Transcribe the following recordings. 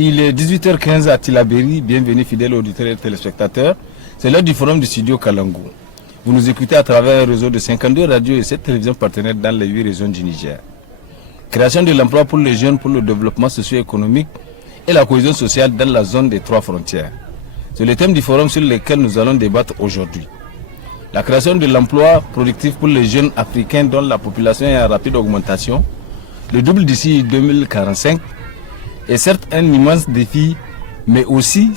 Il est 18h15 à Tillabéri, bienvenue fidèles auditeurs et téléspectateurs. C'est l'heure du forum du studio Kalangu. Vous nous écoutez à travers un réseau de 52 radios et 7 télévisions partenaires dans les 8 régions du Niger. Création de l'emploi pour les jeunes pour le développement socio-économique et la cohésion sociale dans la zone des 3 frontières. C'est le thème du forum sur lequel nous allons débattre aujourd'hui. La création de l'emploi productif pour les jeunes africains dont la population est en rapide augmentation, le double d'ici 2045, est certes un immense défi, mais aussi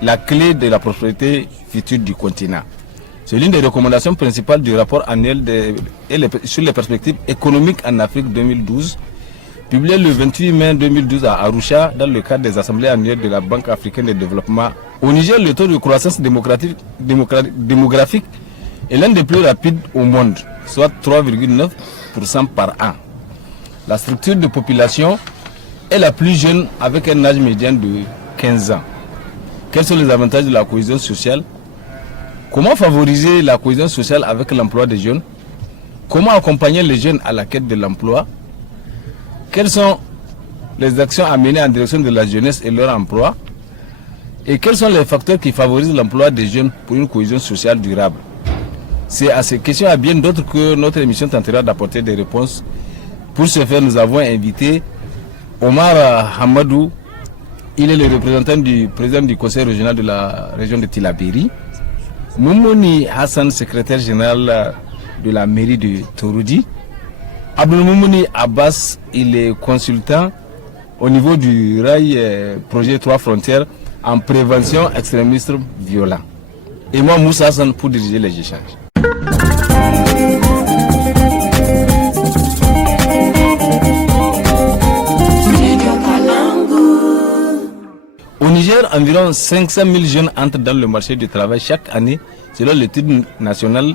la clé de la prospérité future du continent. C'est l'une des recommandations principales du rapport annuel sur les perspectives économiques en Afrique 2012, publié le 28 mai 2012 à Arusha dans le cadre des assemblées annuelles de la Banque africaine de développement. Au Niger, le taux de croissance démographique est l'un des plus rapides au monde, soit 3,9% par an. La structure de population est la plus jeune avec un âge médian de 15 ans. Quels sont les avantages de la cohésion sociale? Comment favoriser la cohésion sociale avec l'emploi des jeunes? Comment accompagner les jeunes à la quête de l'emploi? Quelles sont les actions à mener en direction de la jeunesse et leur emploi? Et quels sont les facteurs qui favorisent l'emploi des jeunes pour une cohésion sociale durable? C'est à ces questions et à bien d'autres que notre émission tentera d'apporter des réponses. Pour ce faire, nous avons invité Omar Hamadou. Il est le représentant du président du conseil régional de la région de Tillabéri. Moumouni Hassan, secrétaire général de la mairie de Torodi. Abdelmoumouni Abbas, il est consultant au niveau du RAI projet 3 frontières en prévention extrémiste violent. Et moi, Moussa Hassan, pour diriger les échanges. Au Niger, environ 500 000 jeunes entrent dans le marché du travail chaque année selon l'étude nationale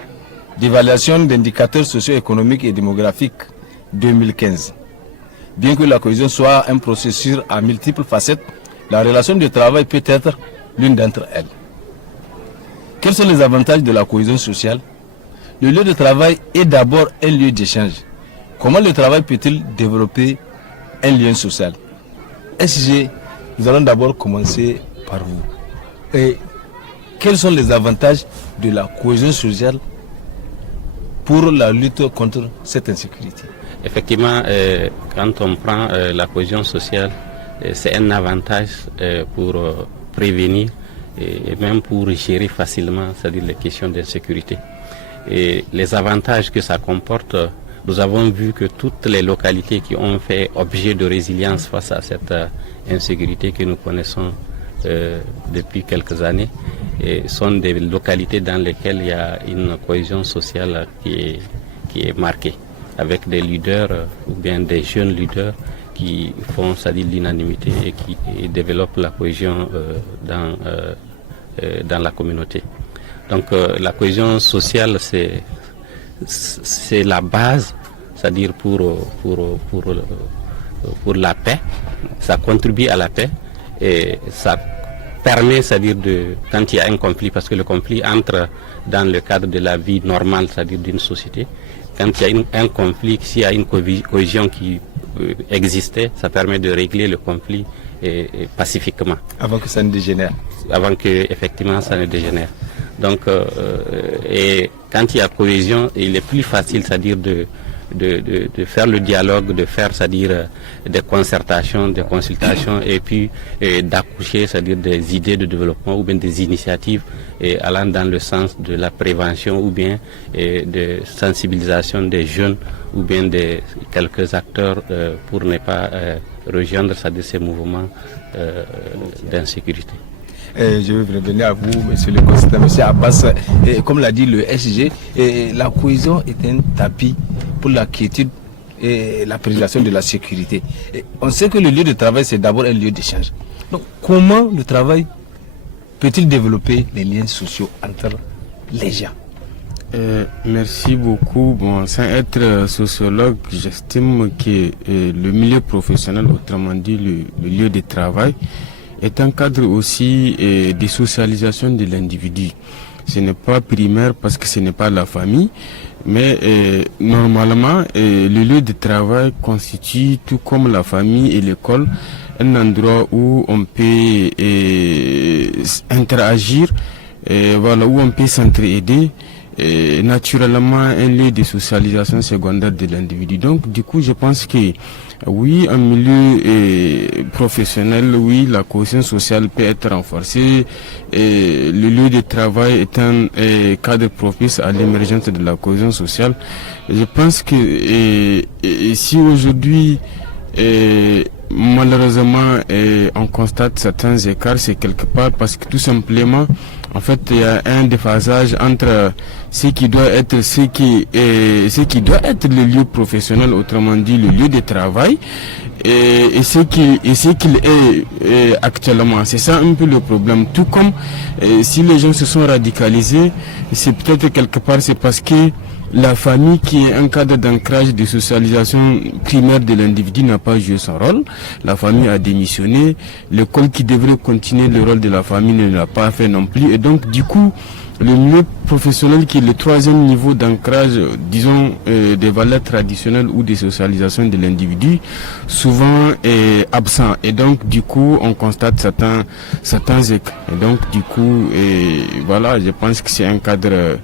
d'évaluation d'indicateurs socio-économiques et démographiques 2015. Bien que la cohésion soit un processus à multiples facettes, la relation de travail peut être l'une d'entre elles. Quels sont les avantages de la cohésion sociale? Le lieu de travail est d'abord un lieu d'échange. Comment le travail peut-il développer un lien social? SG, nous allons d'abord commencer par vous. Et quels sont les avantages de la cohésion sociale pour la lutte contre cette insécurité? Effectivement, quand on prend la cohésion sociale, c'est un avantage pour prévenir et même pour gérer facilement, c'est-à-dire les questions d'insécurité. Et les avantages que ça comporte, nous avons vu que toutes les localités qui ont fait objet de résilience face à cette insécurité que nous connaissons depuis quelques années sont des localités dans lesquelles il y a une cohésion sociale qui est marquée, avec des leaders ou bien des jeunes leaders qui font, c'est-à-dire l'unanimité et qui développent la cohésion dans la communauté. Donc la cohésion sociale, c'est la base, c'est-à-dire pour la paix. Ça contribue à la paix et ça permet, c'est-à-dire quand il y a un conflit, parce que le conflit entre dans le cadre de la vie normale, c'est-à-dire d'une société. Quand il y a un conflit, s'il y a une cohésion qui existait, ça permet de régler le conflit pacifiquement. Avant que ça ne dégénère. Avant que effectivement ça ne dégénère. Donc, et quand il y a cohésion, il est plus facile, c'est-à-dire de faire le dialogue, de faire, c'est-à-dire des concertations, des consultations, et puis d'accoucher, c'est-à-dire des idées de développement ou bien des initiatives allant dans le sens de la prévention ou bien de sensibilisation des jeunes ou bien de quelques acteurs pour ne pas rejoindre, c'est-à-dire ces mouvements d'insécurité. Je vais revenir à vous, monsieur le consultant, monsieur Abbas. Comme l'a dit le SG, la cohésion est un tapis pour la quiétude et la préservation de la sécurité. On sait que le lieu de travail, c'est d'abord un lieu d'échange. Donc, comment le travail peut-il développer les liens sociaux entre les gens? Merci beaucoup. Bon, sans être sociologue, j'estime que le milieu professionnel, autrement dit le lieu de travail, est un cadre aussi de socialisation de l'individu. Ce n'est pas primaire parce que ce n'est pas la famille, mais normalement, le lieu de travail constitue, tout comme la famille et l'école, un endroit où on peut interagir, voilà, où on peut s'entraider. Naturellement un lieu de socialisation secondaire de l'individu. Donc du coup je pense que oui, en milieu professionnel, oui, la cohésion sociale peut être renforcée. Le lieu de travail est un cadre propice à l'émergence de la cohésion sociale. Je pense que si aujourd'hui malheureusement on constate certains écarts, c'est quelque part parce que tout simplement en fait il y a un déphasage entre ce qui doit être le lieu professionnel, autrement dit le lieu de travail, et ce qu'il est actuellement. C'est ça un peu le problème. Tout comme si les gens se sont radicalisés, c'est peut-être quelque part c'est parce que la famille, qui est un cadre d'ancrage de socialisation primaire de l'individu, n'a pas joué son rôle. La famille a démissionné. L'école, qui devrait continuer le rôle de la famille, ne l'a pas fait non plus. Et donc, du coup, le milieu professionnel, qui est le troisième niveau d'ancrage, disons, des valeurs traditionnelles ou de socialisation de l'individu, souvent est absent. Et donc, du coup, on constate certains écarts. Et donc, du coup, voilà, je pense que c'est un cadre,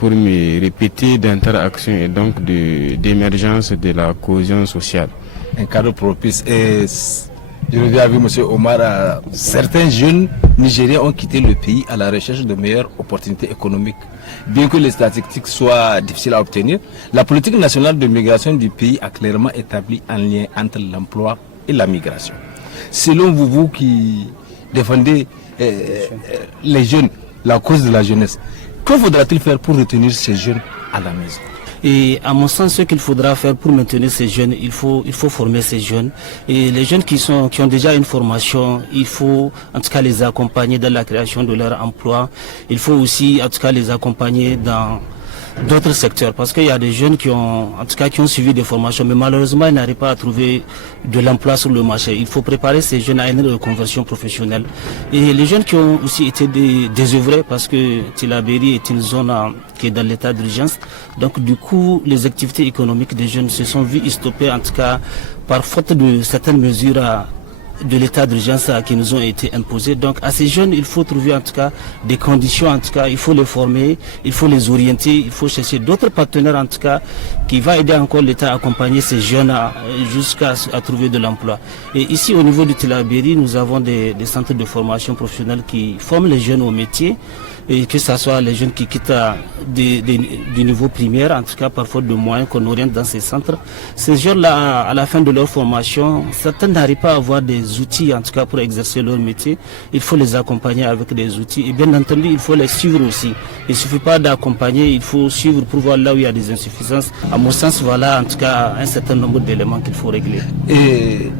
pour me répéter, d'interaction et donc d'émergence de la cohésion sociale. Un cadre propice. Et je reviens avec M. Omar. Certains jeunes Nigériens ont quitté le pays à la recherche de meilleures opportunités économiques. Bien que les statistiques soient difficiles à obtenir, la politique nationale de migration du pays a clairement établi un lien entre l'emploi et la migration. Selon vous qui défendez les jeunes, la cause de la jeunesse, que faudra-t-il faire pour retenir ces jeunes à la maison? Et à mon sens, ce qu'il faudra faire pour maintenir ces jeunes, il faut former ces jeunes. Et les jeunes qui ont déjà une formation, il faut en tout cas les accompagner dans la création de leur emploi. Il faut aussi en tout cas les accompagner dans d'autres secteurs, parce qu'il y a des jeunes qui ont suivi des formations, mais malheureusement ils n'arrivent pas à trouver de l'emploi sur le marché. Il faut préparer ces jeunes à une reconversion professionnelle. Et les jeunes qui ont aussi été désœuvrés, parce que Tillabéri est une zone qui est dans l'état d'urgence, donc du coup les activités économiques des jeunes se sont vues stopper, en tout cas par faute de certaines mesures de l'état d'urgence qui nous ont été imposés. Donc à ces jeunes, il faut trouver en tout cas des conditions, en tout cas il faut les former, il faut les orienter, il faut chercher d'autres partenaires en tout cas qui va aider encore l'État à accompagner ces jeunes jusqu'à trouver de l'emploi. Et ici au niveau du Tillabéri, nous avons des centres de formation professionnelle qui forment les jeunes au métier, et que ce soit les jeunes qui quittent du niveau primaire, en tout cas par faute de moyens qu'on oriente dans ces centres. Ces jeunes-là, à la fin de leur formation, certains n'arrivent pas à avoir des outils, en tout cas pour exercer leur métier. Il faut les accompagner avec des outils, et bien entendu, il faut les suivre aussi. Il ne suffit pas d'accompagner, il faut suivre pour voir là où il y a des insuffisances. À mon sens, voilà en tout cas un certain nombre d'éléments qu'il faut régler. Et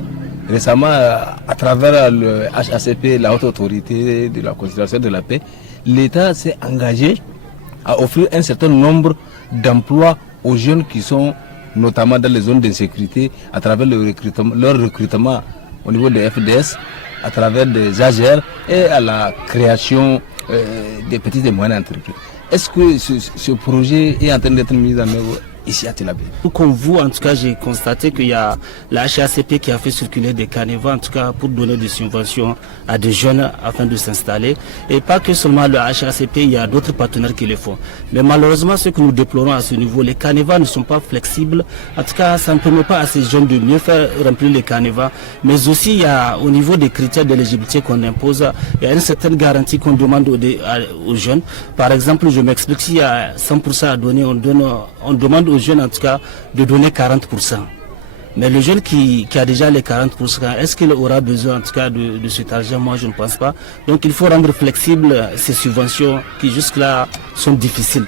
récemment, à travers le HACP, la Haute Autorité de la Constitution de la Paix, l'État s'est engagé à offrir un certain nombre d'emplois aux jeunes qui sont notamment dans les zones d'insécurité, à travers leur recrutement au niveau des FDS, à travers des AGR et à la création des petites et moyennes entreprises. Est-ce que ce projet est en train d'être mis en œuvre ici à Tillabéri? Comme vous, en tout cas, j'ai constaté qu'il y a la HACP qui a fait circuler des canevas, en tout cas pour donner des subventions à des jeunes afin de s'installer. Et pas que seulement le HACP, il y a d'autres partenaires qui le font. Mais malheureusement, ce que nous déplorons à ce niveau, les canevas ne sont pas flexibles. En tout cas, ça ne permet pas à ces jeunes de mieux faire remplir les canevas. Mais aussi, il y a, au niveau des critères d'éligibilité qu'on impose, il y a une certaine garantie qu'on demande aux jeunes. Par exemple, je m'explique, s'il y a 100% à donner, on demande aux jeunes en tout cas de donner 40%. Mais le jeune qui a déjà les 40%, est-ce qu'il aura besoin en tout cas de cet argent? Moi je ne pense pas. Donc il faut rendre flexible ces subventions qui jusque-là sont difficiles.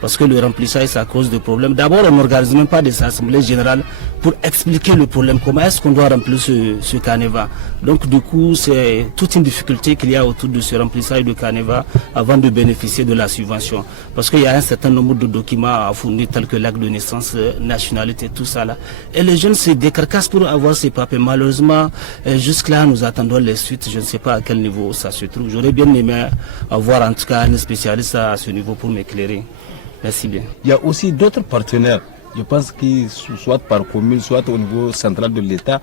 parce que le remplissage, ça cause des problèmes. D'abord, on n'organise même pas des assemblées générales pour expliquer le problème. Comment est-ce qu'on doit remplir ce canevas? Donc, du coup, c'est toute une difficulté qu'il y a autour de ce remplissage de canevas avant de bénéficier de la subvention. Parce qu'il y a un certain nombre de documents à fournir, tels que l'acte de naissance, nationalité, tout ça là. Et les jeunes se décarcassent pour avoir ces papiers. Malheureusement, jusque-là, nous attendons les suites. Je ne sais pas à quel niveau ça se trouve. J'aurais bien aimé avoir en tout cas un spécialiste à ce niveau pour m'éclairer. Merci bien. Il y a aussi d'autres partenaires, je pense qu'ils soit par commune, soit au niveau central de l'État,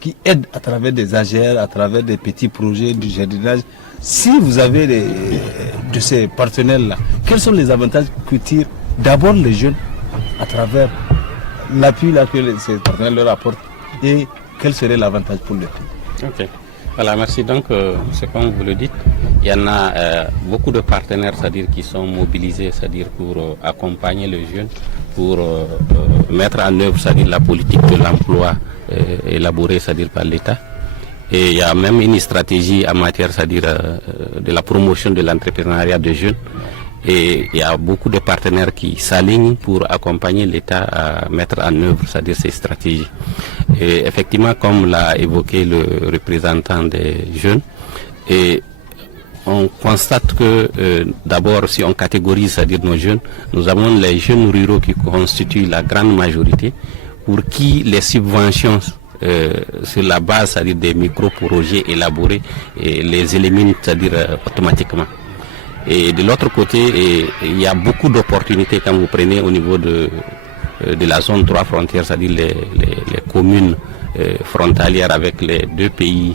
qui aident à travers des AGR, à travers des petits projets du jardinage. Si vous avez de ces partenaires-là, quels sont les avantages que tirent d'abord les jeunes à travers l'appui que ces partenaires leur apportent et quel serait l'avantage pour le pays? Ok. Voilà, merci. Donc, c'est comme vous le dites, il y en a beaucoup de partenaires, c'est-à-dire qui sont mobilisés, c'est-à-dire pour accompagner les jeunes, pour mettre en œuvre, c'est-à-dire la politique de l'emploi élaborée, c'est-à-dire par l'État. Et il y a même une stratégie en matière, c'est-à-dire de la promotion de l'entrepreneuriat des jeunes. Et il y a beaucoup de partenaires qui s'alignent pour accompagner l'État à mettre en œuvre, c'est-à-dire ces stratégies. Et effectivement, comme l'a évoqué le représentant des jeunes, et on constate que d'abord, si on catégorise, c'est-à-dire nos jeunes, nous avons les jeunes ruraux qui constituent la grande majorité, pour qui les subventions sur la base, c'est-à-dire des micro-projets élaborés, et les éliminent, c'est-à-dire automatiquement. Et de l'autre côté, il y a beaucoup d'opportunités quand vous prenez au niveau de la zone 3 frontières, c'est-à-dire les communes frontalières avec les deux pays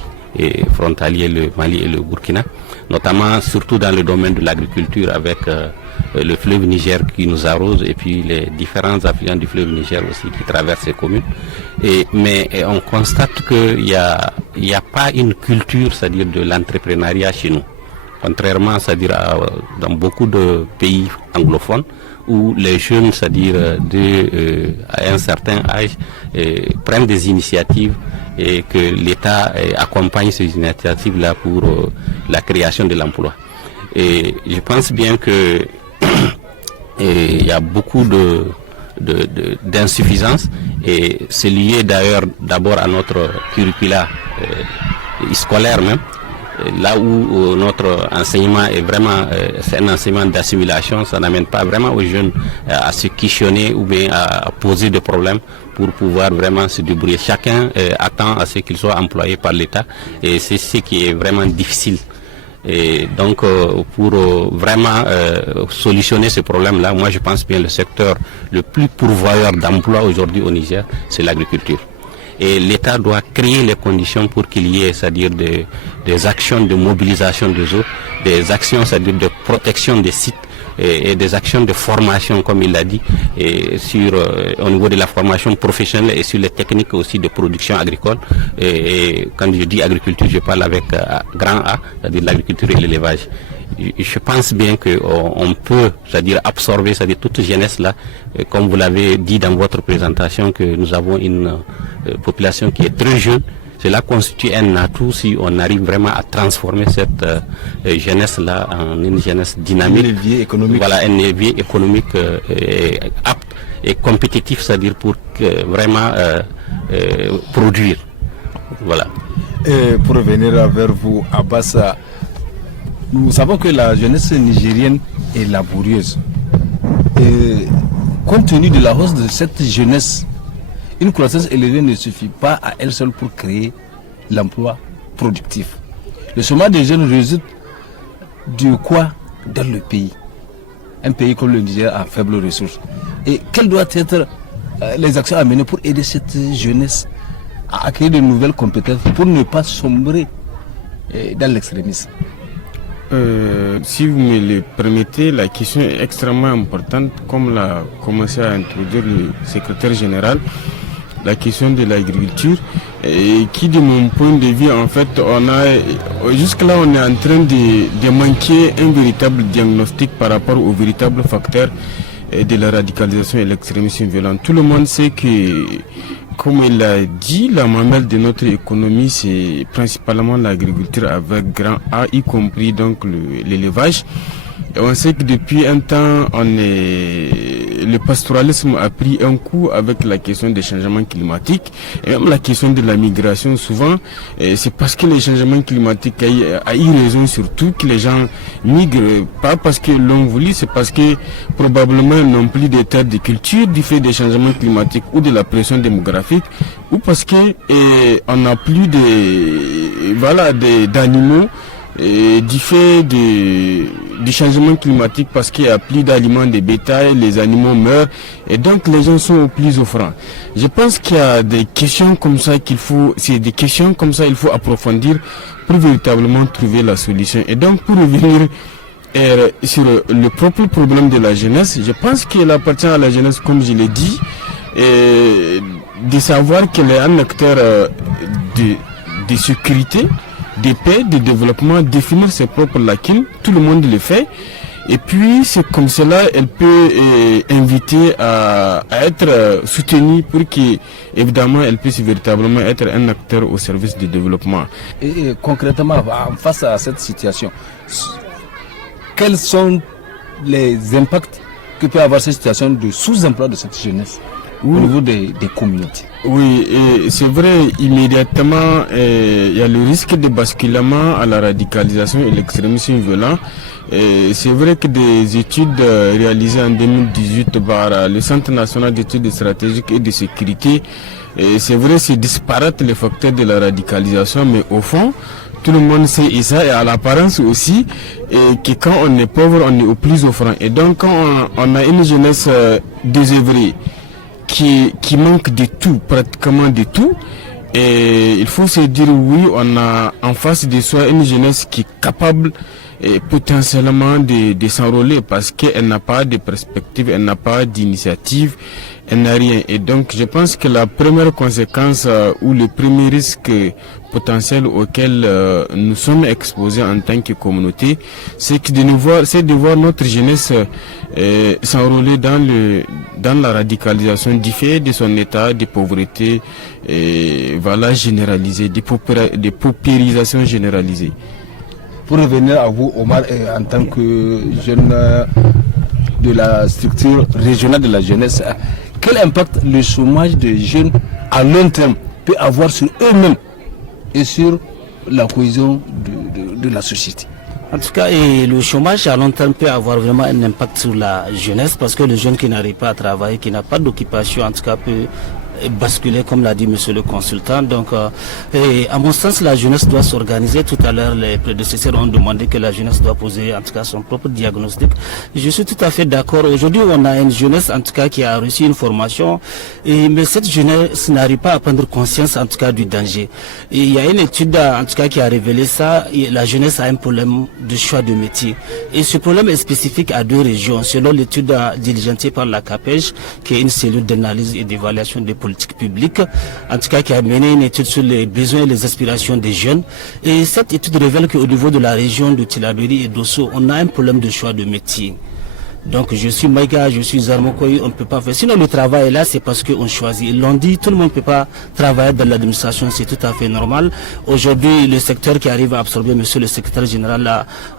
frontaliers, le Mali et le Burkina, notamment surtout dans le domaine de l'agriculture avec le fleuve Niger qui nous arrose et puis les différents affluents du fleuve Niger aussi qui traversent ces communes. Mais on constate qu'il n'y a pas une culture, c'est-à-dire de l'entrepreneuriat chez nous. Contrairement, c'est-à-dire dans beaucoup de pays anglophones où les jeunes, c'est-à-dire à un certain âge, prennent des initiatives et que l'État accompagne ces initiatives-là pour la création de l'emploi. Et je pense bien que il y a beaucoup d'insuffisance et c'est lié d'ailleurs d'abord à notre curricula scolaire même. Là où notre enseignement est vraiment, c'est un enseignement d'assimilation, ça n'amène pas vraiment aux jeunes à se questionner ou bien à poser des problèmes pour pouvoir vraiment se débrouiller. Chacun attend à ce qu'il soit employé par l'État et c'est ce qui est vraiment difficile. Et donc pour vraiment solutionner ce problème-là, moi je pense bien le secteur le plus pourvoyeur d'emploi aujourd'hui au Niger, c'est l'agriculture. Et l'État doit créer les conditions pour qu'il y ait, c'est-à-dire des actions de mobilisation des eaux, des actions, c'est-à-dire de protection des sites et des actions de formation, comme il l'a dit, et au niveau de la formation professionnelle et sur les techniques aussi de production agricole. Et quand je dis agriculture, je parle avec grand A, c'est-à-dire l'agriculture et l'élevage. Je pense bien qu'on peut, c'est-à-dire absorber, c'est-à-dire toute jeunesse là, comme vous l'avez dit dans votre présentation, que nous avons une population qui est très jeune. Cela constitue un atout si on arrive vraiment à transformer cette jeunesse-là en une jeunesse dynamique. Un levier économique. Voilà, un levier économique apte et compétitif, c'est-à-dire pour vraiment produire. Voilà. Et pour revenir vers vous, Abbas, nous savons que la jeunesse nigérienne est laborieuse. Et compte tenu de la hausse de cette jeunesse, une croissance élevée ne suffit pas à elle seule pour créer l'emploi productif. Le chômage des jeunes résulte de quoi dans le pays? Un pays comme le Niger a faibles ressources. Et quelles doivent être les actions à mener pour aider cette jeunesse à acquérir de nouvelles compétences pour ne pas sombrer dans l'extrémisme? Si vous me le permettez, la question est extrêmement importante, comme l'a commencé à introduire le secrétaire général, la question de l'agriculture, qui de mon point de vue, en fait, jusque-là on est en train de manquer un véritable diagnostic par rapport aux véritables facteurs de la radicalisation et l'extrémisme violent. Tout le monde sait que, comme il l'a dit, la mamelle de notre économie, c'est principalement l'agriculture avec grand A, y compris donc l'élevage. Et on sait que depuis un temps, le pastoralisme a pris un coup avec la question des changements climatiques et même la question de la migration. Souvent, c'est parce que les changements climatiques a eu raison surtout que les gens migrent, pas parce que l'ont voulu, c'est parce que probablement ils n'ont plus de terres de culture du fait des changements climatiques ou de la pression démographique, ou parce que on n'a plus d'animaux du fait du changement climatique, parce qu'il n'y a plus d'aliments de bétail, les animaux meurent et donc les gens sont plus offrants. Je pense qu'il y a des questions comme ça il faut approfondir pour véritablement trouver la solution. Et donc pour revenir sur le propre problème de la jeunesse, je pense qu'il appartient à la jeunesse, comme je l'ai dit, de savoir qu'elle est un acteur de sécurité, de paix, de développement, définir ses propres lacunes, tout le monde le fait. Et puis c'est comme cela elle peut inviter à être soutenue pour qu'évidemment elle puisse véritablement être un acteur au service du développement. Et concrètement, face à cette situation, quels sont les impacts que peut avoir cette situation de sous-emploi de cette jeunesse au niveau des communautés? Oui, c'est vrai, immédiatement, il y a le risque de basculement à la radicalisation et l'extrémisme violent. C'est vrai que des études réalisées en 2018 par le Centre national d'études stratégiques et de sécurité, c'est vrai, c'est disparate les facteurs de la radicalisation, mais au fond, tout le monde sait ça, et à l'apparence aussi, que quand on est pauvre, on est au plus offrant. Et donc, quand on a une jeunesse désœuvrée, qui manque de tout, pratiquement de tout, et il faut se dire oui, on a en face de soi une jeunesse qui est capable potentiellement de s'enrôler, parce qu'elle n'a pas de perspective, elle n'a pas d'initiative, elle n'a rien. Et donc je pense que la première conséquence ou le premier risque potentiel auquel nous sommes exposés en tant que communauté, c'est de voir notre jeunesse s'enrôler dans la radicalisation du fait de son état de pauvreté généralisée, de paupérisation généralisée. Pour revenir à vous, Omar, en tant que jeune de la structure régionale de la jeunesse, quel impact le chômage des jeunes à long terme peut avoir sur eux-mêmes et sur la cohésion de la société? En tout cas, le chômage à long terme peut avoir vraiment un impact sur la jeunesse, parce que le jeune qui n'arrive pas à travailler, qui n'a pas d'occupation, en tout cas peut basculer, comme l'a dit monsieur le consultant. Donc à mon sens, la jeunesse doit s'organiser. Tout à l'heure, les prédécesseurs ont demandé que la jeunesse doit poser en tout cas son propre diagnostic. Je suis tout à fait d'accord. Aujourd'hui, on a une jeunesse en tout cas qui a reçu une formation, mais cette jeunesse n'arrive pas à prendre conscience en tout cas du danger. Et il y a une étude en tout cas qui a révélé ça. La jeunesse a un problème de choix de métier. Et ce problème est spécifique à deux régions, selon l'étude diligentée par la CAPEJ, qui est une cellule d'analyse et d'évaluation des politiques publiques, en tout cas qui a mené une étude sur les besoins et les aspirations des jeunes. Et cette étude révèle qu'au niveau de la région de Tillabéri et d'Osso, on a un problème de choix de métier. Donc je suis Maïga, je suis Zarmokoy, on ne peut pas faire. Sinon le travail est là, c'est parce qu'on choisit. Ils l'ont dit, tout le monde ne peut pas travailler dans l'administration, c'est tout à fait normal. Aujourd'hui, le secteur qui arrive à absorber, monsieur le secrétaire général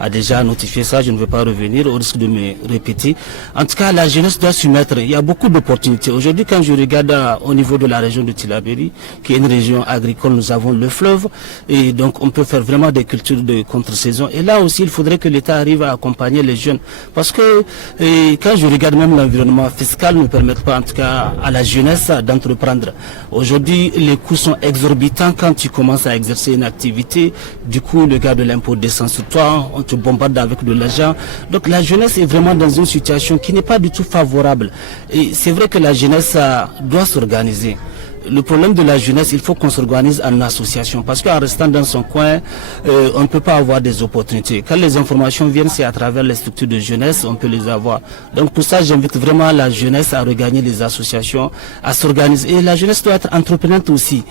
a déjà notifié ça, je ne vais pas revenir au risque de me répéter. En tout cas, la jeunesse doit s'y mettre, il y a beaucoup d'opportunités. Aujourd'hui, quand je regarde au niveau de la région de Tillabéri, qui est une région agricole, nous avons le fleuve, et donc on peut faire vraiment des cultures de contre-saison. Et là aussi, il faudrait que l'État arrive à accompagner les jeunes, parce que et quand je regarde même l'environnement fiscal ne permet pas en tout cas à la jeunesse d'entreprendre. Aujourd'hui, les coûts sont exorbitants quand tu commences à exercer une activité. Du coup, le gars de l'impôt descend sur toi, on te bombarde avec de l'argent. Donc la jeunesse est vraiment dans une situation qui n'est pas du tout favorable. Et c'est vrai que la jeunesse doit s'organiser. Le problème de la jeunesse, il faut qu'on s'organise en association, parce qu'en restant dans son coin, on ne peut pas avoir des opportunités. Quand les informations viennent, c'est à travers les structures de jeunesse, on peut les avoir. Donc pour ça, j'invite vraiment la jeunesse à regagner les associations, à s'organiser. Et la jeunesse doit être entreprenante aussi.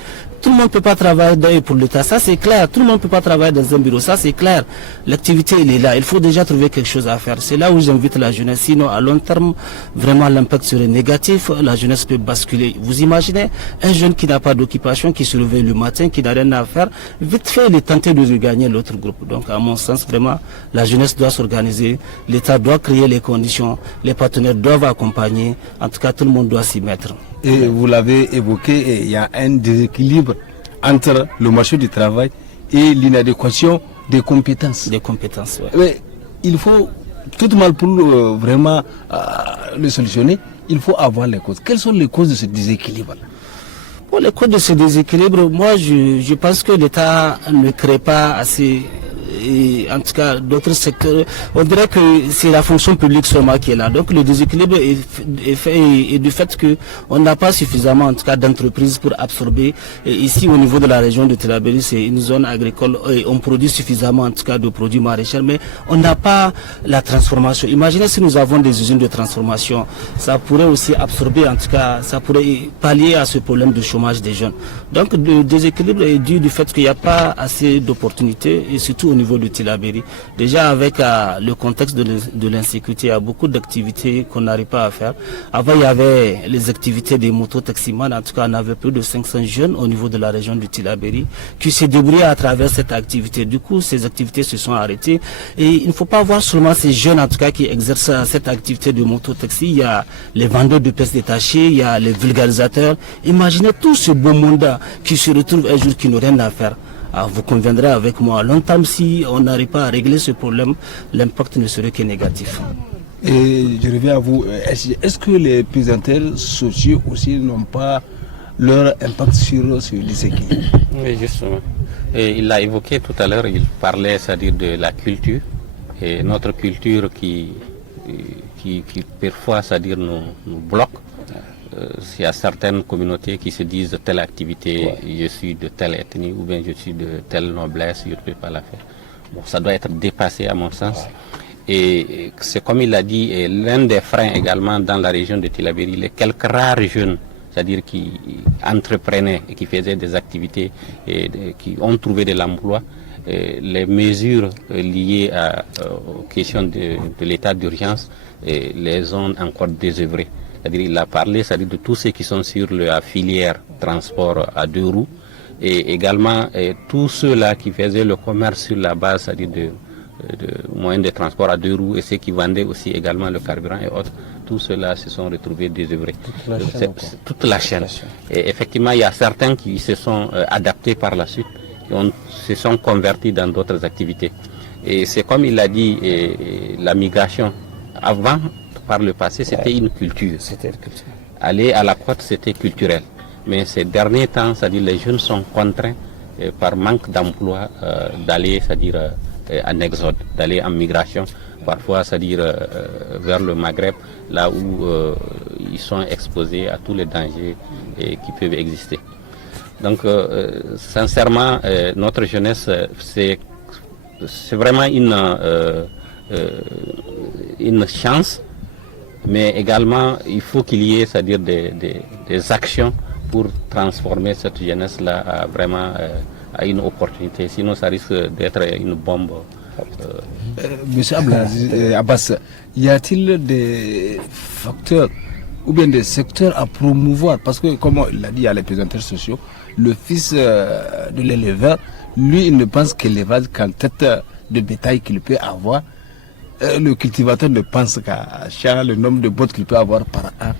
Tout le monde ne peut pas travailler pour l'État, ça c'est clair. Tout le monde ne peut pas travailler dans un bureau, ça c'est clair. L'activité, elle est là. Il faut déjà trouver quelque chose à faire. C'est là où j'invite la jeunesse. Sinon, à long terme, vraiment l'impact serait négatif. La jeunesse peut basculer. Vous imaginez Un jeune qui n'a pas d'occupation, qui se réveille le matin, qui n'a rien à faire, vite fait, il est tenté de regagner l'autre groupe. Donc, à mon sens, vraiment, la jeunesse doit s'organiser, l'État doit créer les conditions, les partenaires doivent accompagner, en tout cas, tout le monde doit s'y mettre. Et vous l'avez évoqué, il y a un déséquilibre entre le marché du travail et l'inadéquation des compétences. Des compétences, oui. Mais il faut, tout mal pour vraiment le solutionner, il faut avoir les causes. Quelles sont les causes de ce déséquilibre? Pour les causes de ce déséquilibre, moi je pense que l'État ne crée pas assez, et en tout cas d'autres secteurs. On dirait que c'est la fonction publique seulement qui est là. Donc le déséquilibre est fait du fait qu'on n'a pas suffisamment en tout cas d'entreprises pour absorber. Et ici au niveau de la région de Tillabéri, c'est une zone agricole et on produit suffisamment en tout cas de produits maraîchers, mais on n'a pas la transformation. Imaginez si nous avons des usines de transformation, ça pourrait aussi absorber, en tout cas ça pourrait pallier à ce problème de chômage des jeunes. Donc le déséquilibre est dû du fait qu'il n'y a pas assez d'opportunités et surtout au niveau de Tillabéri. Déjà avec le contexte de l'insécurité, il y a beaucoup d'activités qu'on n'arrive pas à faire. Avant il y avait les activités des motos-taximans, en tout cas on avait plus de 500 jeunes au niveau de la région de Tillabéri qui se débrouillaient à travers cette activité. Du coup ces activités se sont arrêtées et il ne faut pas voir seulement ces jeunes en tout cas qui exercent cette activité de moto-taxi. Il y a les vendeurs de pièces détachées, il y a les vulgarisateurs. Imaginez tout ce beau monde qui se retrouve un jour qui n'ont rien à faire. Alors vous conviendrez avec moi, à long terme, si on n'arrive pas à régler ce problème, l'impact ne serait que négatif. Et je reviens à vous, est-ce que les pesanteurs sociaux aussi n'ont pas leur impact sur ce déséquilibre? Oui, justement. Et il l'a évoqué tout à l'heure, il parlait, c'est-à-dire de la culture, et notre culture qui parfois, c'est-à-dire nous bloque. Il y a certaines communautés qui se disent telle activité, je suis de telle ethnie ou bien je suis de telle noblesse, je ne peux pas la faire. Bon, ça doit être dépassé à mon sens. Et c'est comme il l'a dit, l'un des freins également dans la région de Tillabéri, les quelques rares jeunes, c'est-à-dire qui entreprenaient et qui faisaient des activités et qui ont trouvé de l'emploi, les mesures liées aux questions de l'état d'urgence les ont encore désœuvrées. C'est-à-dire il a parlé de tous ceux qui sont sur la filière transport à deux roues et également tous ceux-là qui faisaient le commerce sur la base, c'est-à-dire de moyens de transport à deux roues et ceux qui vendaient aussi également le carburant et autres. Tous ceux-là se sont retrouvés désœuvrés. Toute la chaîne. Et effectivement, il y a certains qui se sont adaptés par la suite, se sont convertis dans d'autres activités. Et c'est comme il l'a dit, la migration avant, par le passé, c'était une culture. Aller à la côte, c'était culturel. Mais ces derniers temps, c'est-à-dire les jeunes sont contraints par manque d'emploi d'aller, c'est-à-dire en exode, d'aller en migration, parfois, c'est-à-dire vers le Maghreb, là où ils sont exposés à tous les dangers qui peuvent exister. Donc, sincèrement, notre jeunesse, c'est vraiment une chance. Mais également, il faut qu'il y ait, c'est-à-dire des actions pour transformer cette jeunesse-là à une opportunité. Sinon, ça risque d'être une bombe. Monsieur Abbas, y a-t-il des facteurs ou bien des secteurs à promouvoir? Parce que, comme il l'a dit, il y a les pesanteurs sociaux. Le fils de l'éleveur, lui, il ne pense que l'élevage qu'en tête de bétail qu'il peut avoir. Le cultivateur ne pense qu'à le nombre de bottes qu'il peut avoir par an.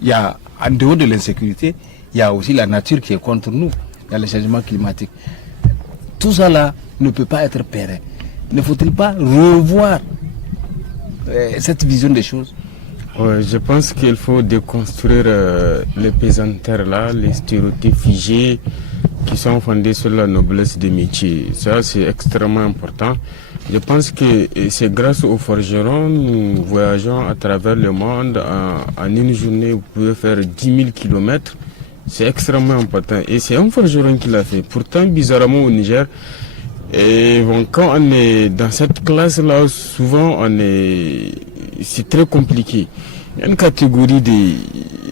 Il y a, en dehors de l'insécurité, il y a aussi la nature qui est contre nous. Il y a le changement climatique. Tout ça là ne peut pas être pérenne. Ne faut-il pas revoir cette vision des choses? Ouais, je pense qu'il faut déconstruire les pesanteurs là, les stéréotypes figés qui sont fondés sur la noblesse des métiers. Ça, c'est extrêmement important. Je pense que c'est grâce aux forgerons, nous voyageons à travers le monde. En une journée, vous pouvez faire 10 000 km. C'est extrêmement important. Et c'est un forgeron qui l'a fait. Pourtant, bizarrement, au Niger, quand on est dans cette classe-là, souvent, c'est très compliqué. Il y a une catégorie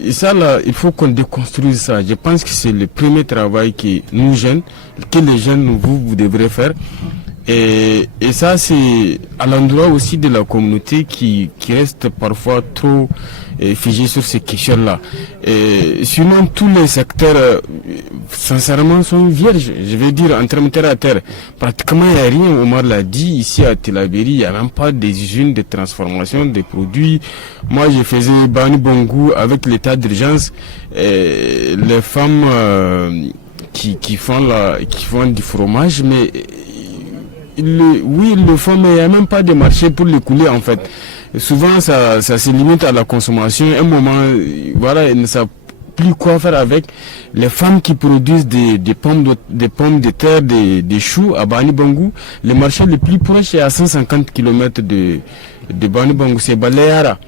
et ça, là, il faut qu'on déconstruise ça. Je pense que c'est le premier travail que nous jeunes, que les jeunes, vous devrez faire. Et ça, c'est à l'endroit aussi de la communauté qui reste parfois trop figée sur ces questions-là. Sinon, tous les secteurs, sincèrement, sont vierges. Je vais dire, en termes terre à terre, pratiquement, il n'y a rien. Omar l'a dit, ici à Tillabéri, il n'y a même pas des usines de transformation des produits. Moi, je faisais Bani Bongou avec l'état d'urgence. Les femmes qui font du fromage, mais oui, ils le font, mais il n'y a même pas de marché pour le couler en fait. Souvent, ça se limite à la consommation. À un moment, voilà, ils ne savent plus quoi faire avec. Les femmes qui produisent des pommes de terre, des choux à Bani Bangou, le marché le plus proche est à 150 km de Bani Bangou, c'est Balayara.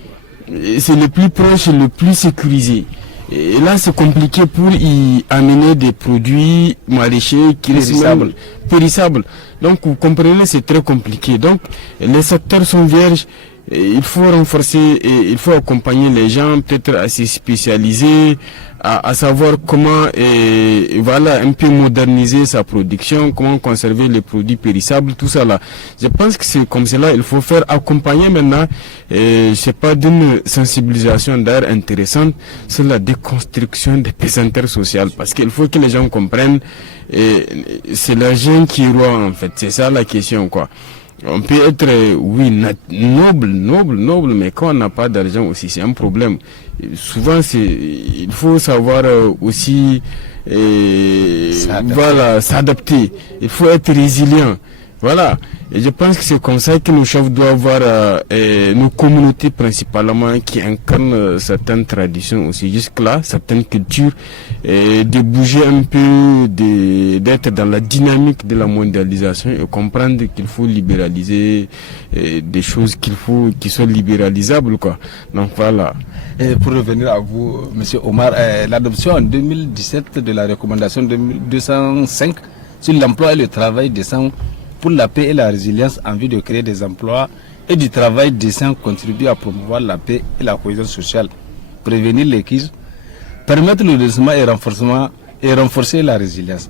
C'est le plus proche et le plus sécurisé. Et là, c'est compliqué pour y amener des produits maraîchers qui restent périssables. Donc, vous comprenez, c'est très compliqué. Donc, les secteurs sont vierges. Et il faut renforcer et il faut accompagner les gens, peut-être à se spécialiser, à savoir comment voilà, un peu moderniser sa production, comment conserver les produits périssables, tout ça là. Je pense que c'est comme cela, il faut faire accompagner maintenant, c'est pas d'une sensibilisation d'ailleurs intéressante, c'est la déconstruction des pesanteurs sociales, parce qu'il faut que les gens comprennent, c'est l'argent qui est roi en fait, c'est ça la question quoi. On peut être, oui, noble, mais quand on n'a pas d'argent aussi, c'est un problème. Souvent, il faut savoir aussi, voilà, s'adapter. Il faut être résilient. Voilà. Et je pense que c'est comme ça que nos chefs doivent avoir nos communautés principalement qui incarnent certaines traditions aussi jusque-là, certaines cultures, de bouger un peu, d'être dans la dynamique de la mondialisation et comprendre qu'il faut libéraliser des choses qui sont libéralisables, quoi. Donc voilà. Et pour revenir à vous, Monsieur Omar, l'adoption en 2017 de la recommandation 205 sur l'emploi et le travail décent pour la paix et la résilience en vue de créer des emplois et du travail décent contribue à promouvoir la paix et la cohésion sociale, prévenir les crises, permettre le développement et renforcer la résilience.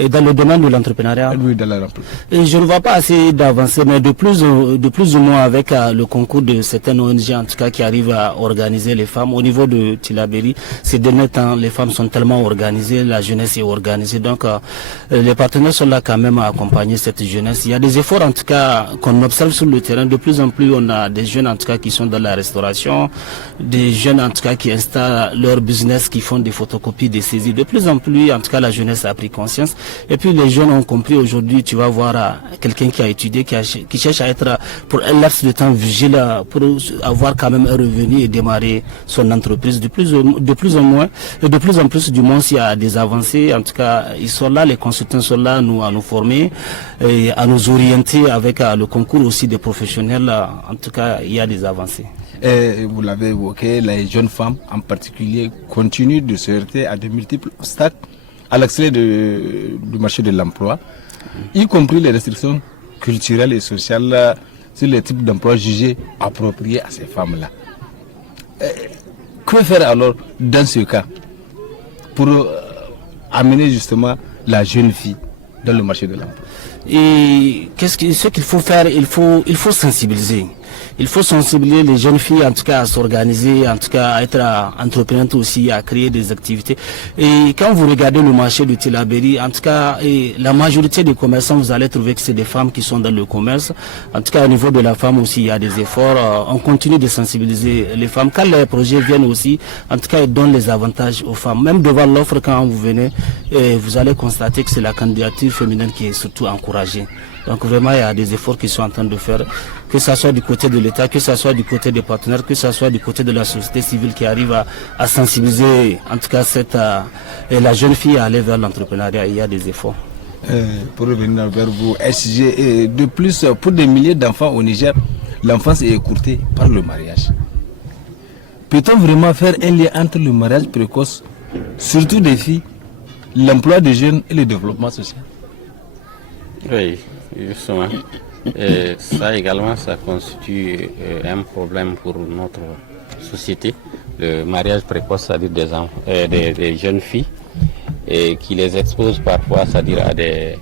Et dans le domaine de l'entrepreneuriat, oui, dans l'emploi. Je ne vois pas assez d'avancer, mais de plus ou moins avec le concours de certaines ONG, en tout cas, qui arrivent à organiser les femmes. Au niveau de Tillabéri, ces derniers temps, les femmes sont tellement organisées, la jeunesse est organisée. Donc, les partenaires sont là quand même à accompagner cette jeunesse. Il y a des efforts, en tout cas, qu'on observe sur le terrain. De plus en plus, on a des jeunes, en tout cas, qui sont dans la restauration, des jeunes, en tout cas, qui installent leur business, qui font des photocopies, des saisies. De plus en plus, en tout cas, la jeunesse a pris conscience. Et puis les jeunes ont compris aujourd'hui, tu vas voir quelqu'un qui a étudié, qui cherche à être pour un laps de temps vigile, pour avoir quand même un revenu et démarrer son entreprise de plus en moins. Et de plus en plus, du moins, s'il y a des avancées, en tout cas, ils sont là, les consultants sont là à nous former, et à nous orienter avec le concours aussi des professionnels. En tout cas, il y a des avancées. Et vous l'avez évoqué, les jeunes femmes en particulier continuent de se heurter à de multiples obstacles à l'accès du marché de l'emploi, y compris les restrictions culturelles et sociales sur les types d'emplois jugés appropriés à ces femmes-là. Que faire alors dans ce cas pour amener justement la jeune fille dans le marché de l'emploi? Et ce qu'il faut faire, il faut sensibiliser. Il faut sensibiliser les jeunes filles, en tout cas, à s'organiser, en tout cas, à être entreprenantes aussi, à créer des activités. Et quand vous regardez le marché de Tillabéri, en tout cas, la majorité des commerçants, vous allez trouver que c'est des femmes qui sont dans le commerce. En tout cas, au niveau de la femme aussi, il y a des efforts. On continue de sensibiliser les femmes. Quand les projets viennent aussi, en tout cas, ils donnent les avantages aux femmes. Même devant l'offre, quand vous venez, vous allez constater que c'est la candidature féminine qui est surtout encouragée. Donc vraiment, il y a des efforts qui sont en train de faire, que ce soit du côté de l'État, que ce soit du côté des partenaires, que ce soit du côté de la société civile qui arrive à sensibiliser, en tout cas, la jeune fille à aller vers l'entrepreneuriat. Il y a des efforts. Pour revenir vers vous, SG, de plus, pour des milliers d'enfants au Niger, l'enfance est écourtée par le mariage. Peut-on vraiment faire un lien entre le mariage précoce, surtout des filles, l'emploi des jeunes et le développement social? Oui, justement. Ça également, ça constitue un problème pour notre société. Le mariage précoce, c'est-à-dire des jeunes filles, et qui les expose parfois, c'est-à-dire à des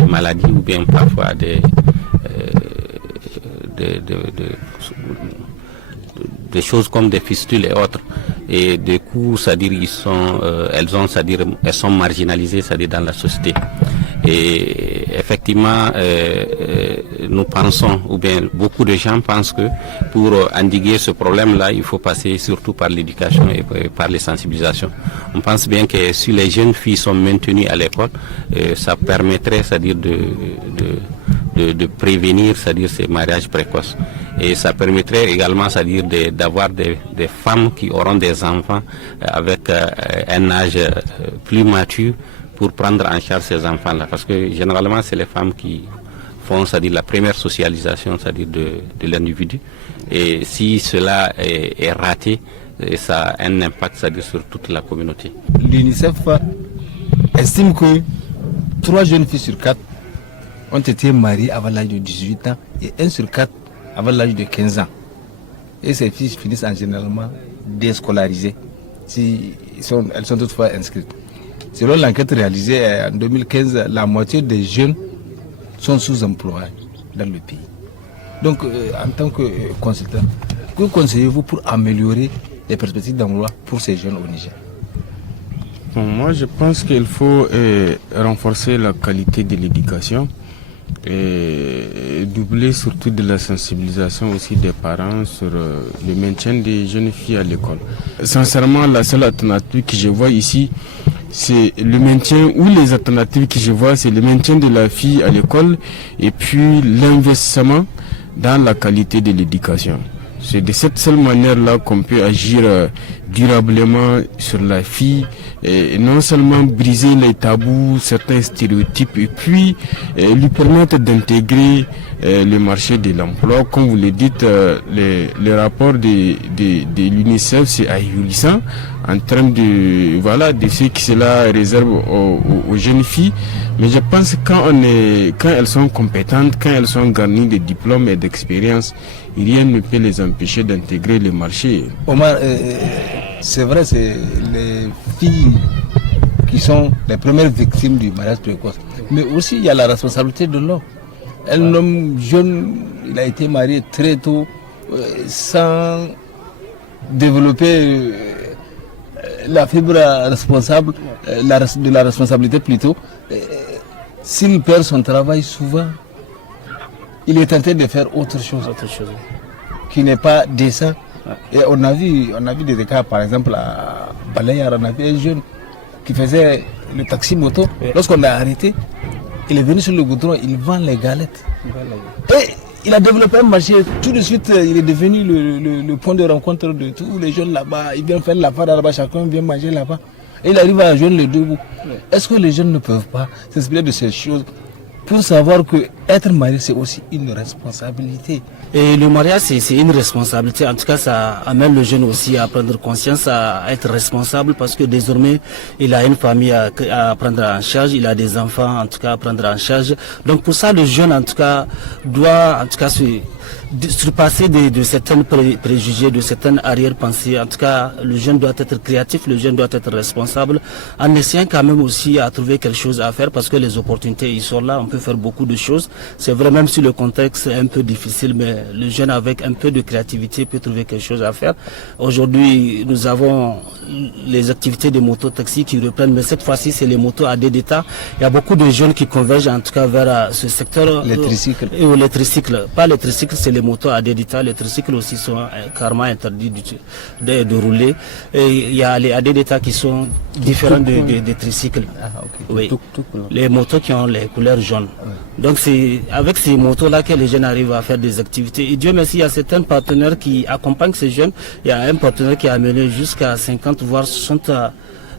maladies ou bien parfois des choses comme des fistules et autres. Et du coup, c'est-à-dire elles sont marginalisées, c'est-à-dire dans la société. Et effectivement, nous pensons, ou bien beaucoup de gens pensent que pour endiguer ce problème-là, il faut passer surtout par l'éducation et par les sensibilisations. On pense bien que si les jeunes filles sont maintenues à l'école, ça permettrait, c'est-à-dire de prévenir, c'est-à-dire ces mariages précoces. Et ça permettrait également, c'est-à-dire d'avoir des femmes qui auront des enfants avec un âge plus mature pour prendre en charge ces enfants-là. Parce que généralement, c'est les femmes qui font, c'est-à-dire la première socialisation, c'est-à-dire de l'individu. Et si cela est raté, ça a un impact, c'est-à-dire sur toute la communauté. L'UNICEF estime que 3 jeunes filles sur 4 ont été mariées avant l'âge de 18 ans et 1 sur 4 avant l'âge de 15 ans. Et ces filles finissent en généralement déscolarisées si elles sont toutefois inscrites. Selon l'enquête réalisée en 2015, la moitié des jeunes sont sous-employés dans le pays. Donc, en tant que consultant, que conseillez-vous pour améliorer les perspectives d'emploi pour ces jeunes au Niger? Bon, moi, je pense qu'il faut renforcer la qualité de l'éducation et doubler surtout de la sensibilisation aussi des parents sur le maintien des jeunes filles à l'école. Sincèrement, la seule alternative que je vois ici, c'est le maintien, ou les alternatives que je vois, c'est le maintien de la fille à l'école et puis l'investissement dans la qualité de l'éducation. C'est de cette seule manière-là qu'on peut agir durablement sur la fille et non seulement briser les tabous, certains stéréotypes et puis lui permettre d'intégrer le marché de l'emploi. Comme vous le dites, le rapport de l'UNICEF, c'est ahurissant en termes de ce que cela réserve aux jeunes filles. Mais je pense que quand elles sont compétentes, quand elles sont garnies de diplômes et d'expérience, rien ne peut les empêcher d'intégrer le marché. Omar, c'est vrai, c'est les filles qui sont les premières victimes du mariage précoce. Mais aussi, il y a la responsabilité de l'homme. Un homme jeune, il a été marié très tôt, sans développer la fibre responsable, de la responsabilité plutôt. S'il perd son travail souvent, il est tenté de faire autre chose qui n'est pas décent. Et on a vu des cas, par exemple à Balayar, on a vu un jeune qui faisait le taxi moto. Lorsqu'on l'a arrêté, il est venu sur le goudron, il vend les galettes. Et il a développé un marché, tout de suite il est devenu le point de rencontre de tous les jeunes là-bas. Ils viennent faire la fada là-bas, chacun vient manger là-bas. Et il arrive à joindre les deux bouts. Est-ce que les jeunes ne peuvent pas s'inspirer de ces choses pour savoir que être marié, c'est aussi une responsabilité? Et le mariage, c'est une responsabilité. En tout cas, ça amène le jeune aussi à prendre conscience, à être responsable, parce que désormais, il a une famille à prendre en charge, il a des enfants, en tout cas, à prendre en charge. Donc pour ça, le jeune, en tout cas, doit, en tout cas, se surpasser de certains préjugés, de certaines arrière-pensées. En tout cas, le jeune doit être créatif, le jeune doit être responsable, en essayant quand même aussi à trouver quelque chose à faire, parce que les opportunités, ils sont là, on peut faire beaucoup de choses. C'est vrai, même si le contexte est un peu difficile, mais le jeune avec un peu de créativité peut trouver quelque chose à faire. Aujourd'hui, nous avons les activités de moto-taxi qui reprennent, mais cette fois-ci, c'est les motos à d'État. Il y a beaucoup de jeunes qui convergent en tout cas vers ce secteur. Les tricycles. Les tricycles. Pas les tricycles, c'est les motos à d'État. Les tricycles aussi sont carrément interdits de rouler. Et il y a les ADDTA qui sont différents des tricycles. Oui. Les motos qui ont les couleurs jaunes. Donc c'est avec ces motos-là que les jeunes arrivent à faire des activités. Et Dieu merci, il y a certains partenaires qui accompagnent ces jeunes. Il y a un partenaire qui a amené jusqu'à 50 voire 60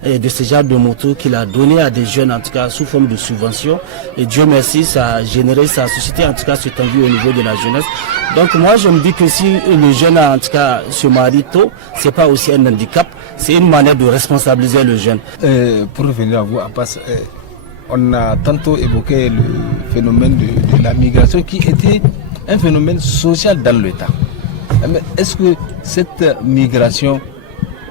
de ce genre de motos qu'il a donné à des jeunes, en tout cas sous forme de subvention. Et Dieu merci, ça a généré, ça a suscité en tout cas cette envie au niveau de la jeunesse. Donc moi je me dis que si le jeune en tout cas se marie tôt, c'est pas aussi un handicap, c'est une manière de responsabiliser le jeune. Pour revenir à vous, Abbas, on a tantôt évoqué le phénomène de la migration qui était un phénomène social dans le temps. Mais est-ce que cette migration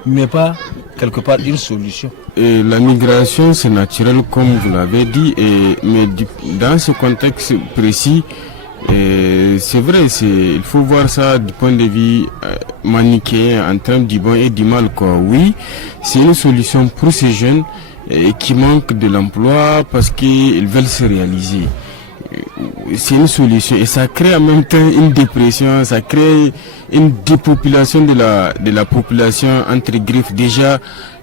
n'est pas quelque part une solution la migration c'est naturel comme vous l'avez dit, mais dans ce contexte précis, c'est vrai, il faut voir ça du point de vue manichéen en termes du bon et du mal, quoi. Oui, c'est une solution pour ces jeunes qui manquent de l'emploi parce qu'ils veulent se réaliser. C'est une solution et ça crée en même temps une dépression, ça crée une dépopulation de la population entre griffes déjà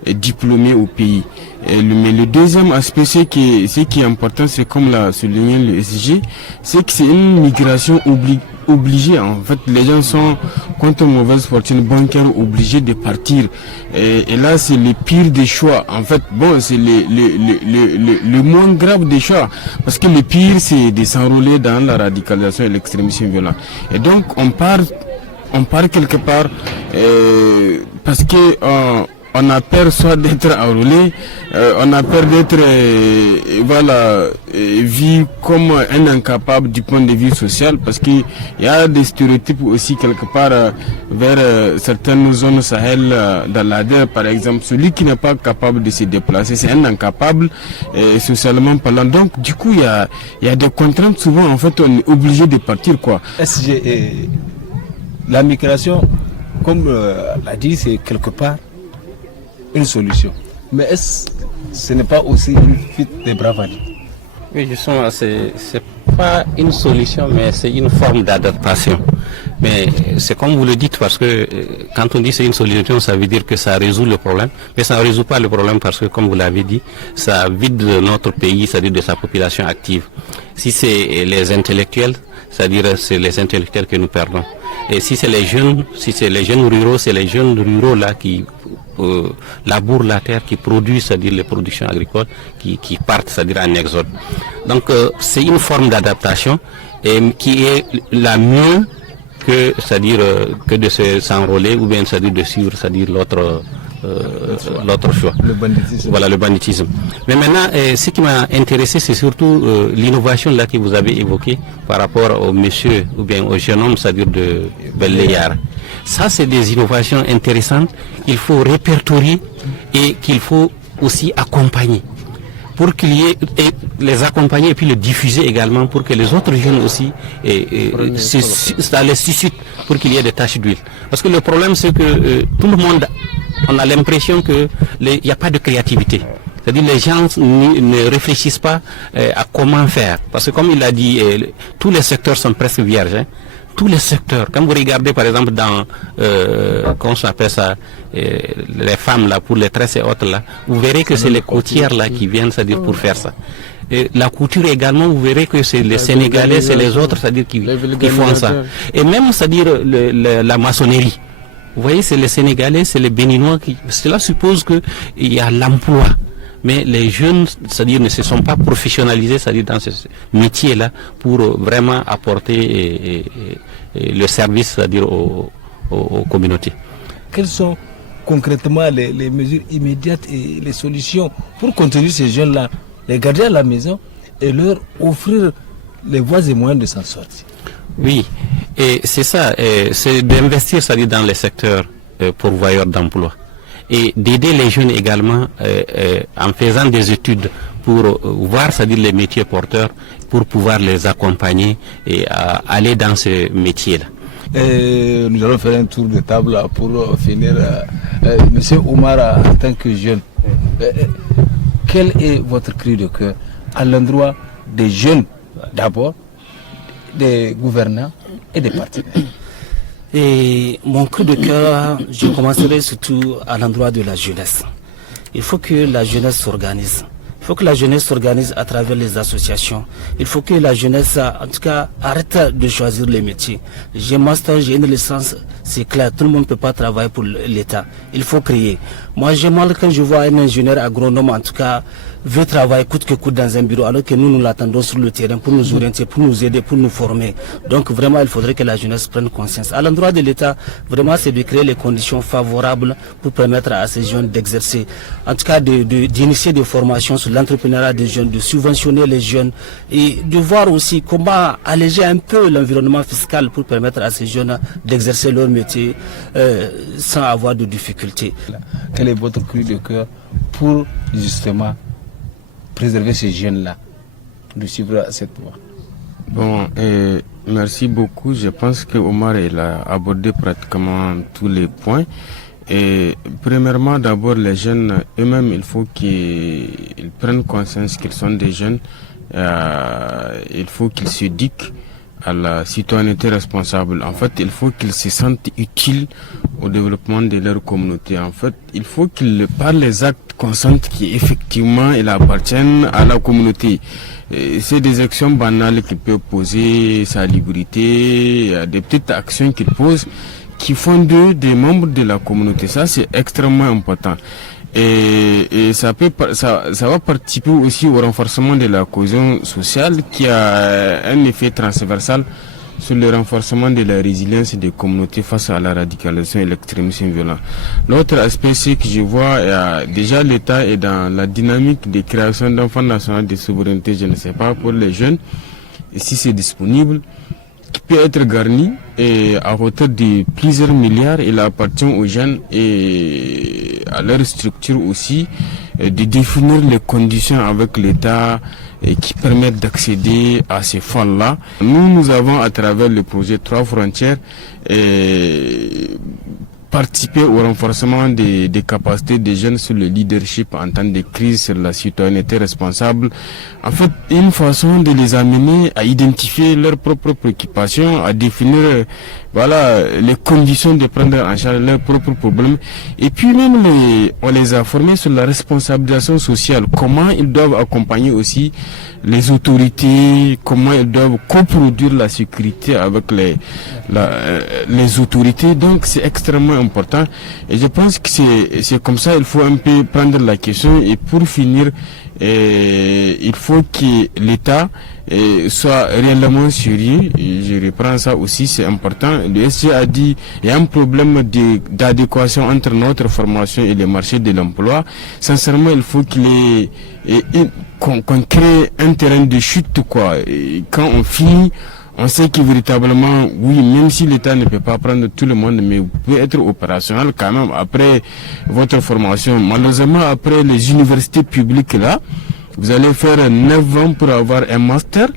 diplômée au pays. Mais le deuxième aspect, ce qui est important, c'est comme l'a souligné le SG, c'est que c'est une migration obligée. En fait, les gens sont, contre mauvaise fortune bancaire, obligés de partir. Et là, c'est le pire des choix. En fait, bon, c'est le moins grave des choix. Parce que le pire, c'est de s'enrôler dans la radicalisation et l'extrémisme violent. Et donc, on part quelque part parce que on a peur soit d'être enrôlé, on a peur d'être vu comme un incapable du point de vue social, parce qu'il y a des stéréotypes aussi quelque part vers certaines zones Sahel, dans l'Ader par exemple. Celui qui n'est pas capable de se déplacer, c'est un incapable socialement parlant. Donc du coup il y a des contraintes, souvent en fait on est obligé de partir, quoi. SG, la migration, comme l'a dit, c'est quelque part une solution. Mais ce n'est pas aussi une fuite de bravade? Oui, justement, c'est pas une solution, mais c'est une forme d'adaptation. Mais c'est comme vous le dites, parce que quand on dit c'est une solution, ça veut dire que ça résout le problème. Mais ça ne résout pas le problème parce que, comme vous l'avez dit, ça vide notre pays, c'est-à-dire de sa population active. Si c'est les intellectuels, c'est-à-dire c'est les intellectuels que nous perdons. Et si c'est les jeunes ruraux, c'est les jeunes ruraux là qui labourent la terre, qui produisent, c'est-à-dire les productions agricoles, qui partent, c'est-à-dire en exode. Donc c'est une forme d'adaptation qui est la mieux que, c'est-à-dire que de s'enrôler ou bien, c'est-à-dire de suivre, c'est-à-dire l'autre choix. Le banditisme. Voilà, le banditisme. Mais maintenant, ce qui m'a intéressé, c'est surtout l'innovation là que vous avez évoquée par rapport au monsieur ou bien au jeune homme, c'est-à-dire de Belleyar. Ça, c'est des innovations intéressantes qu'il faut répertorier et qu'il faut aussi accompagner, pour qu'il y ait les accompagner et puis le diffuser également pour que les autres jeunes aussi ça les suscite, pour qu'il y ait des taches d'huile. Parce que le problème, c'est que tout le monde, on a l'impression qu'il n'y a pas de créativité. C'est-à-dire les gens ne réfléchissent pas à comment faire. Parce que comme il a dit, tous les secteurs sont presque vierges. Hein. Tous les secteurs. Quand vous regardez par exemple dans, comment ça s'appelle ça, les femmes là, pour les tresses et autres là, vous verrez que c'est les coutières là qui viennent, c'est-à-dire pour faire ça. Et la couture également, vous verrez que c'est les Sénégalais, c'est les autres, c'est-à-dire qui font ça. Et même, c'est-à-dire la maçonnerie. Vous voyez, c'est les Sénégalais, c'est les Béninois qui. Cela suppose qu'il y a l'emploi. Mais les jeunes, c'est-à-dire, ne se sont pas professionnalisés, c'est-à-dire dans ce métier-là, pour vraiment apporter le service, c'est-à-dire aux communautés. Quelles sont concrètement les mesures immédiates et les solutions pour contenir ces jeunes-là, les garder à la maison et leur offrir les voies et moyens de s'en sortir? Oui, et c'est ça, c'est d'investir, c'est-à-dire dans les secteurs pourvoyeurs d'emploi. Et d'aider les jeunes également en faisant des études pour voir, c'est-à-dire les métiers porteurs, pour pouvoir les accompagner et aller dans ce métier-là. Nous allons faire un tour de table pour finir. Monsieur Oumar, en tant que jeune, quel est votre cri de cœur à l'endroit des jeunes d'abord, des gouvernants et des partenaires? Et mon cri de cœur, je commencerai surtout à l'endroit de la jeunesse. Il faut que la jeunesse s'organise. Il faut que la jeunesse s'organise à travers les associations. Il faut que la jeunesse, en tout cas, arrête de choisir les métiers. J'ai un master, j'ai une licence, c'est clair. Tout le monde ne peut pas travailler pour l'État. Il faut créer. Moi, j'ai mal quand je vois un ingénieur agronome, en tout cas, veut travailler coûte que coûte dans un bureau, alors que nous l'attendons sur le terrain pour nous orienter, pour nous aider, pour nous former. Donc vraiment, il faudrait que la jeunesse prenne conscience. À l'endroit de l'État, vraiment, c'est de créer les conditions favorables pour permettre à ces jeunes d'exercer, en tout cas d'initier des formations sur l'entrepreneuriat des jeunes, de subventionner les jeunes et de voir aussi comment alléger un peu l'environnement fiscal pour permettre à ces jeunes d'exercer leur métier sans avoir de difficultés. Quel est votre cri de cœur pour justement préserver ces jeunes-là de suivre cette voie? Bon, merci beaucoup. Je pense que Omar a abordé pratiquement tous les points. Et premièrement, d'abord, les jeunes eux-mêmes, il faut qu'ils prennent conscience qu'ils sont des jeunes. Il faut qu'ils s'éduquent à la citoyenneté responsable. En fait, il faut qu'ils se sentent utiles au développement de leur communauté. En fait, il faut qu'ils par les actes consentent qui effectivement ils appartiennent à la communauté. C'est des actions banales qu'ils peuvent poser, salubrité, des petites actions qu'ils posent qui font d'eux des membres de la communauté. Ça, c'est extrêmement important. Et ça va participer aussi au renforcement de la cohésion sociale qui a un effet transversal sur le renforcement de la résilience des communautés face à la radicalisation et l'extrémisme violent. L'autre aspect, c'est que je vois déjà l'État est dans la dynamique de création d'enfants nationaux de souveraineté, je ne sais pas, pour les jeunes, et si c'est disponible, qui peut être garni et à hauteur de plusieurs milliards. Il appartient aux jeunes et à leur structure aussi de définir les conditions avec l'État qui permettent d'accéder à ces fonds-là. Nous avons à travers le projet 3 frontières participer au renforcement des capacités des jeunes sur le leadership en temps de crise, sur la citoyenneté responsable. En fait, une façon de les amener à identifier leurs propres préoccupations, à définir les conditions de prendre en charge leurs propres problèmes. Et puis même, on les a formés sur la responsabilisation sociale, comment ils doivent accompagner aussi les autorités, comment ils doivent coproduire la sécurité avec les autorités. Donc c'est extrêmement important et je pense que c'est comme ça il faut un peu prendre la question. Et pour finir, il faut que l'État soit réellement sérieux. Je reprends ça aussi, c'est important. Le SG a dit il y a un problème d'adéquation entre notre formation et le marché de l'emploi. Sincèrement, il faut qu'on crée un terrain de chute, quoi. Et quand on finit, on sait que véritablement, oui, même si l'État ne peut pas prendre tout le monde, mais vous pouvez être opérationnel quand même après votre formation. Malheureusement, après les universités publiques là, vous allez faire 9 ans pour avoir un master.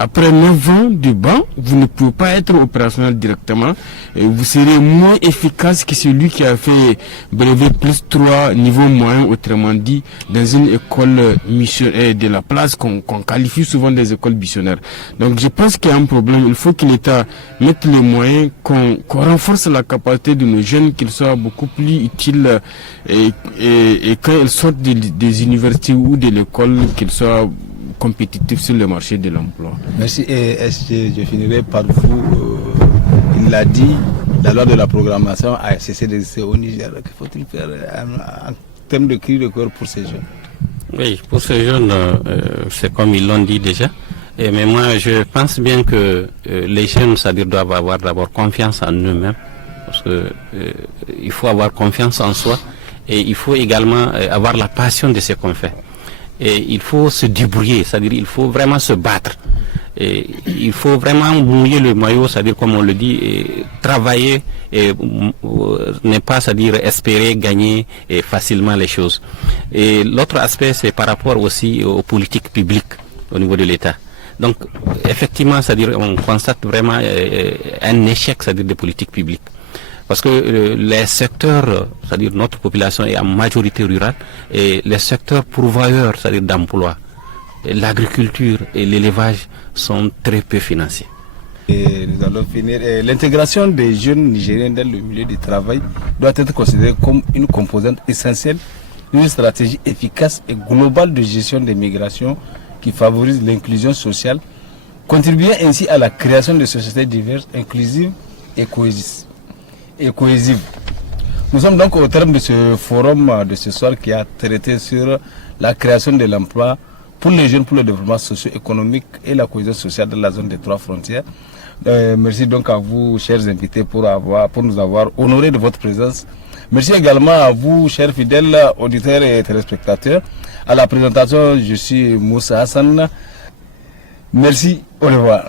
Après 9 ans de banc, vous ne pouvez pas être opérationnel directement. Et vous serez moins efficace que celui qui a fait brevet plus 3 niveau moyen, autrement dit, dans une école missionnaire de la place qu'on qualifie souvent des écoles missionnaires. Donc je pense qu'il y a un problème. Il faut que l'État mette les moyens, qu'on renforce la capacité de nos jeunes, qu'ils soient beaucoup plus utiles et quand ils sortent des universités ou de l'école, qu'ils soient compétitif sur le marché de l'emploi. Merci. Et je finirai par vous. Il l'a dit, la loi de la programmation a cessé d'exister au Niger. Que faut-il faire en termes de cri de cœur pour ces jeunes? Oui, pour ces jeunes, c'est comme ils l'ont dit déjà. Mais moi, je pense bien que les jeunes, c'est-à-dire, doivent avoir d'abord confiance en eux-mêmes. Parce que il faut avoir confiance en soi. Et il faut également avoir la passion de ce qu'on fait. Et il faut se débrouiller, c'est-à-dire il faut vraiment se battre. Et il faut vraiment mouiller le maillot, c'est-à-dire comme on le dit, et travailler et ne pas, c'est-à-dire espérer gagner facilement les choses. Et l'autre aspect, c'est par rapport aussi aux politiques publiques au niveau de l'État. Donc effectivement, c'est-à-dire on constate vraiment un échec, c'est-à-dire des politiques publiques. Parce que les secteurs, c'est-à-dire notre population est en majorité rurale, et les secteurs pourvoyeurs, c'est-à-dire d'emploi, l'agriculture et l'élevage sont très peu financés. Et nous allons finir. L'intégration des jeunes Nigériens dans le milieu du travail doit être considérée comme une composante essentielle d'une stratégie efficace et globale de gestion des migrations qui favorise l'inclusion sociale, contribuant ainsi à la création de sociétés diverses, inclusives et cohésives. Nous sommes donc au terme de ce forum de ce soir qui a traité sur la création de l'emploi pour les jeunes, pour le développement socio-économique et la cohésion sociale de la zone des 3 frontières. Merci donc à vous, chers invités, pour nous avoir honorés de votre présence. Merci également à vous, chers fidèles auditeurs et téléspectateurs. À la présentation, je suis Moussa Hassan. Merci, au revoir.